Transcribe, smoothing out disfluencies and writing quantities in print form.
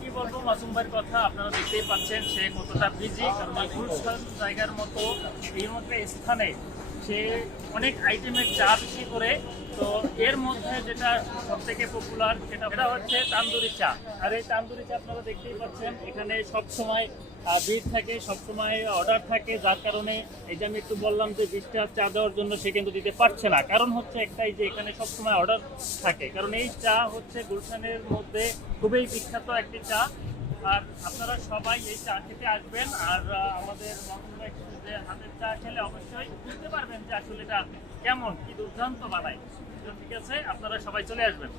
কি বলবো মাসুম ভাইয়ের কথা আপনারা দেখতেই পাচ্ছেন সে কতটা বিজি, কারণ এই গুলশান জায়গার মতো এই মতো স্থানে সে অনেক আইটেমের চা বিক্রি করে। তো এর মধ্যে যেটা সব থেকে পপুলার সেটা হচ্ছে তান্দুরি চা। আর এই তান্দুরি চা আপনারা দেখতেই পাচ্ছেন এখানে সবসময় ভিড় থাকে, সবসময় অর্ডার থাকে, যার কারণে এই যে আমি একটু বললাম যে 20টা চা দেওয়ার জন্য সে কিন্তু দিতে পারছে না। কারণ হচ্ছে একটাই যে এখানে সবসময় অর্ডার থাকে, কারণ এই চা হচ্ছে গুলশানের মধ্যে খুবই বিখ্যাত একটি চা। আর আপনারা সবাই এই চা খেতে আসবেন, আর আমাদের যে হাতের চা খেলে অবশ্যই বুঝতে পারবেন যে আসলে এটা কেমন, কি দুর্দান্ত বানায়। ঠিক আছে, আপনারা সবাই চলে আসবেন।